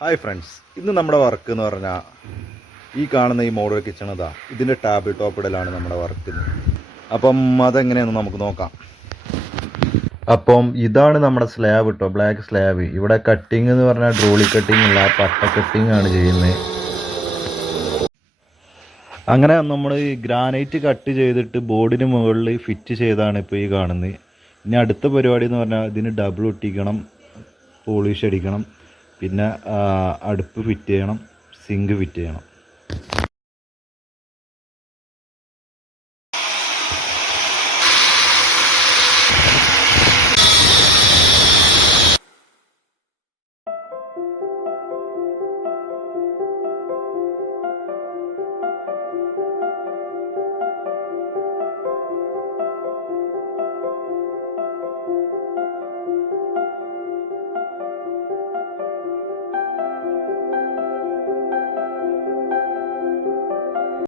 Hi friends, ഇന്ന് നമ്മുടെ work എന്ന് പറഞ്ഞാൽ ഈ കാണുന്ന ഈ മോഡൽ കിച്ചൺ ഇതാ ഇതിൻ്റെ ടാബിൾ ടോപ്പ് ഇടലാണ് നമ്മുടെ വർക്ക്. അപ്പം അതെങ്ങനെയാണെന്ന് നമുക്ക് നോക്കാം. അപ്പം ഇതാണ് നമ്മുടെ സ്ലാബ് കേട്ടോ, ബ്ലാക്ക് സ്ലാബ്. ഇവിടെ കട്ടിങ് എന്ന് പറഞ്ഞാൽ ഡ്രോളി കട്ടിങ് അല്ല, പട്ട കട്ടിങ് ആണ് ചെയ്യുന്നത്. അങ്ങനെ നമ്മൾ ഈ ഗ്രാനൈറ്റ് കട്ട് ചെയ്തിട്ട് ബോർഡിന് മുകളിൽ ഫിറ്റ് ചെയ്താണ് ഇപ്പോൾ ഈ കാണുന്നത്. ഇനി അടുത്ത പരിപാടി എന്ന് പറഞ്ഞാൽ ഇതിന് ഡബിൾ ഒട്ടിക്കണം, പോളിഷ് അടിക്കണം, പിന്നെ അടുപ്പ് ഫിറ്റ് ചെയ്യണം, സിങ്ക് ഫിറ്റ് ചെയ്യണം.